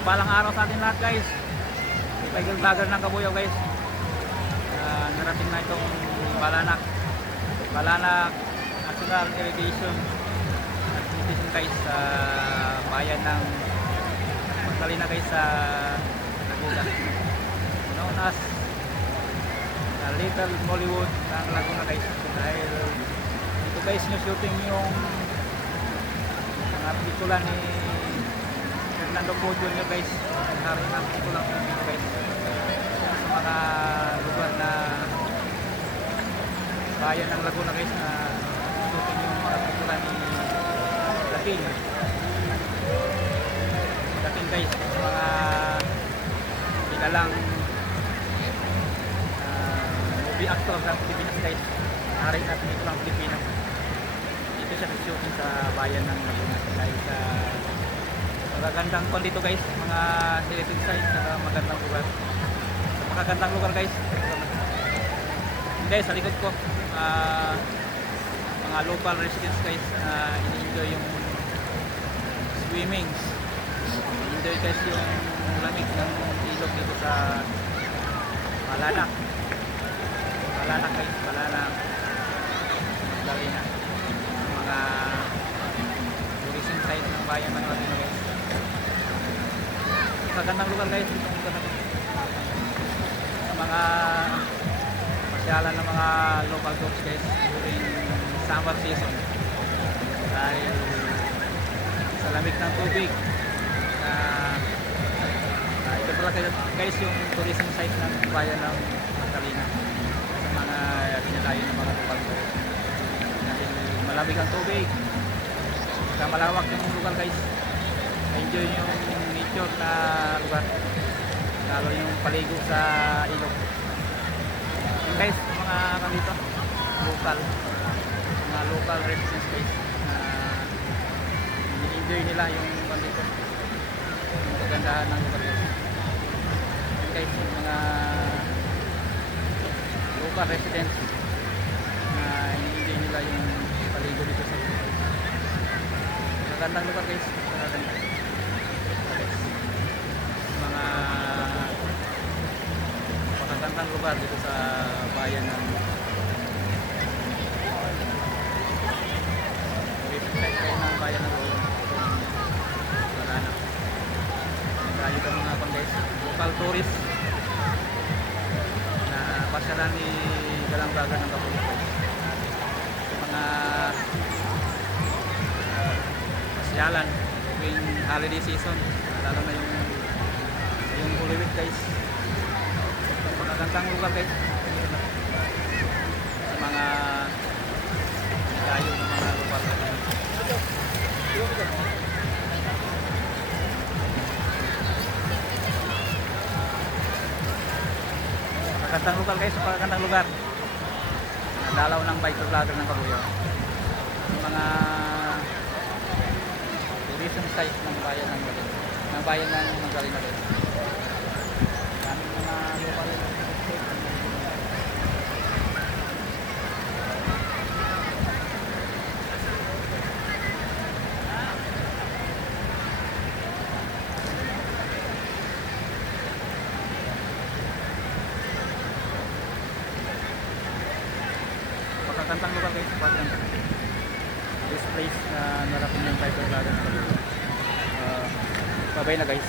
Palang araw sa atin lahat guys. Tiger vlogger ng Kabuyao guys. Narating na itong Balanak National Irrigation guys sa bayan ng Magdalena guys sa Laguna. Known as Little Hollywood ng Laguna guys. Dahil dito guys nyo shooting yung mga pelikula ni Fernando Poe Jr. guys. Hari ng pelikula dito guys sa mga lugar na bayan ng Laguna guys na shooting yung mga pelikula ni Dating guys sa mga kilalang movie actor ng Pilipinas guys. Hari at pelikulang Pilipino. Dito siya nag-shooting sa bayan ng Laguna dahil sa magagandang kon dito guys, mga heritage site sa magandang lugar. Sa magagandang lugar guys. Guys, sa likod ko mga local residents guys ini-enjoy yung swimming. Enjoy guys yung lamig ng ilog dito sa Balanak guys, Balanak Magdalena, mga tourism site ng bayan ng Laguna guys. Magandang lugar guys itong lugar na sa mga pasyalan ng mga local tourists guys during summer season dahil sa lamig ng tubig. Ito pala guys yung tourism site ng bayan ng Magdalena sa mga dinadayo ng mga local tourists dahil malamig ang tubig sa malawak yung lugar guys. Enjoy yung nature na lugar, lalo yung paligo sa ilog. Yung guys mga kanito mga local residents guys enjoy nila yung kanito yung kagandahan ng lugar guys. Yung guys yung mga local residents na enjoy nila yung paligo dito sa ilog. Magandang lugar guys, mga magagandang lugar dito sa bayan ng bayan ng Balanak. Tayo ka mga guys, local tourist na pasyalan ni Galang Vlogger ng Kabuyao. Mga pasyalan tuwing holiday season, lalo na yung Holy Week guys. Magagandang lugar guys sa mga dayo ng mga lugar. Magagandang lugar guys, magagandang lugar. Dalaw ng bike vlogger ng Kabuyao. Mga tourism site ng bayan ng Magdalena guys. Daming mga local site. Pagkakantang lugar guys, pagkakantang this place na narating yung title vlogger na Kabuyao. Bye bye na guys.